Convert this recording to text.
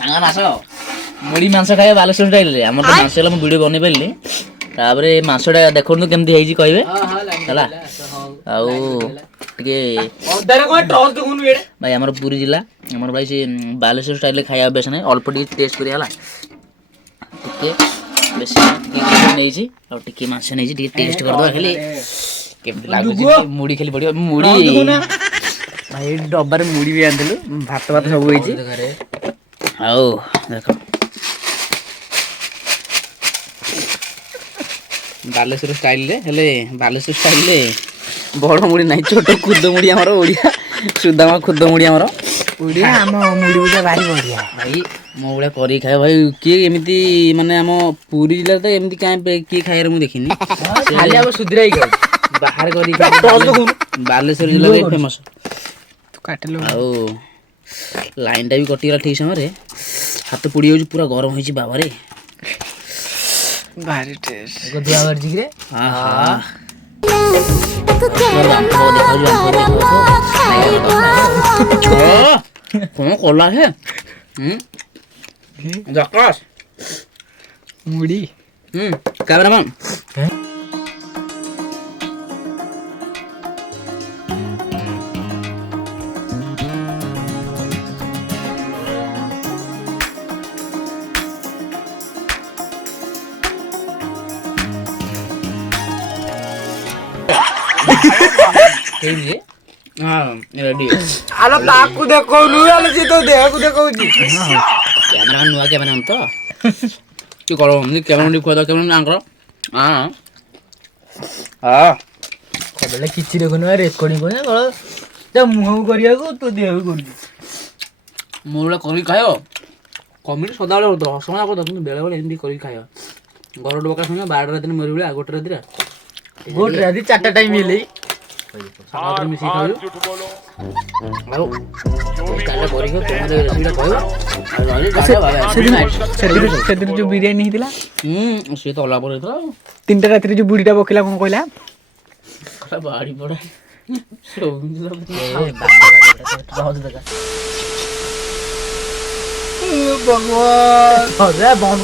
ସାଙ୍ଗ ମାସ ମୁଢ଼ି ମାଂସ ଖାଇବା ବାଲେଶ୍ୱର ଷ୍ଟାଇଲରେ। ଆମର ତ ମାଂସ ହେଲା ମୁଁ ଭିଡ଼ିଓ ବନେଇ ପାରିଲି। ତାପରେ ମାଂସଟା ଦେଖନ୍ତୁ କେମିତି ହେଇଛି କହିବେ ହେଲା। ଆଉ ଟିକେ ଭାଇ ଆମର ପୁରୀ ଜିଲ୍ଲା ଆମର ଭାଇ ସେ ବାଲେଶ୍ୱର ଷ୍ଟାଇଲରେ ଖାଇବା ଅଭ୍ୟାସ ନାହିଁ। ଅଳ୍ପ ଟିକେ ଟେଷ୍ଟ କରିବା ହେଲା। ଟିକେ ବେଶୀ ଟିକେ ନେଇଛି ଆଉ ଟିକେ ମାଂସ ନେଇଛି ଟିକେ ଟେଷ୍ଟ କରିଦେବା ଖାଲି କେମିତି ଲାଗୁଛି। ମୁଢ଼ି ଖାଲି ପଡ଼ିବ ମୁଢ଼ି ଭାଇ ଡବାରେ ମୁଢ଼ି ବି ଆଣିଥିଲୁ ଭାତ ସବୁ ହେଇଛି। ଆଉ ଦେଖ ବାଲେଶ୍ୱର ଷ୍ଟାଇଲରେ ହେଲେ ବାଲେଶ୍ୱର ଷ୍ଟାଇଲରେ ବଡ଼ ମୁଢ଼ି ନାହିଁ ଛୋଟ ଖୁଦ ମୁଢ଼ି ଆମର ଓଡ଼ିଆ ସୁଦାମ ଖୁଦ ମୁଢ଼ି ଆମର ଓଡ଼ିଆ ଆମ ମୁଢ଼ି ଗୁଡ଼ା ଭାରି ବଢ଼ିଆ ଭାଇ ମୋ ଭଳିଆ କରିକି ଖାଇବା ଭାଇ କିଏ ଏମିତି ମାନେ ଆମ ପୁରୀ ଜିଲ୍ଲାରେ ତ ଏମିତି କାହିଁ କିଏ ଖାଇବାରେ ମୁଁ ଦେଖିନି। ଖାଲି ଆମ ସୁଧୀରା ହେଇକି ବାହାରେ କରିକି ବାଲେଶ୍ୱର ଜିଲ୍ଲାରେ ଫେମସ୍। ଆଉ ଲାଇନଟା ବି କଟିଗଲା ଠିକ ସମୟରେ ହାତ ପୋଡ଼ି ଯାଉଛି ପୁରା ଗରମ ହେଇଛି ବାବାରେ ଭାରି ଟେଷ୍ଟ ଧୁଆ ବାହାରିଛି କିରେ। କଣ କଲା ହେ ମୁଢ଼ି କ୍ୟାମେରାମ୍ୟାନ୍ ତାକୁ ଦେଖଉନୁ ସେ ତ ଦେହକୁ ଦେଖଉଛି କ୍ୟାମେରା ନୂଆ କ୍ୟାମେରା ତ ତୁ କର କ୍ୟାମେରା ଖୁଆ କ୍ୟାମେରା ଆଙ୍କର ହଁ କିଛି ଦେଖୁନୁ ରେକର୍ଡିଂ କରୁନା କଳ ତା ମୁହଁକୁ କରିବାକୁ ତୋ ଦେହକୁ କରୁଛି। ମୁଁ ଗୋଟେ କରିକି ଖାଇବ କମେଡ଼ି ସଦାବେଳେ ହଉଥିବ ହସଣା କରିଦେବ କିନ୍ତୁ ବେଳେବେଳେ ଏମିତି କରିକି ଖାଇବା ଘର ଡକା ଶୁଣିବା 12 ରାତିରେ ମରି ଭଳିଆ ଗୋଟେ ରାତି 4ଟା ଟାଇମ୍ ହେଲେ ମିଶିକି ଖାଉ ଆଉ ସେଦିନ ଯୋଉ ବିରିୟାନୀ ହେଇଥିଲା ସିଏ ତ ଅଲଗା ପରେ ହେଇଥିଲା। 3ଟା ରାତିରେ ଯୋଉ ବୁଢୀଟା ପକେଇଲା କଣ କହିଲା ବାଡ଼ି ପଡା ଭଗବାନ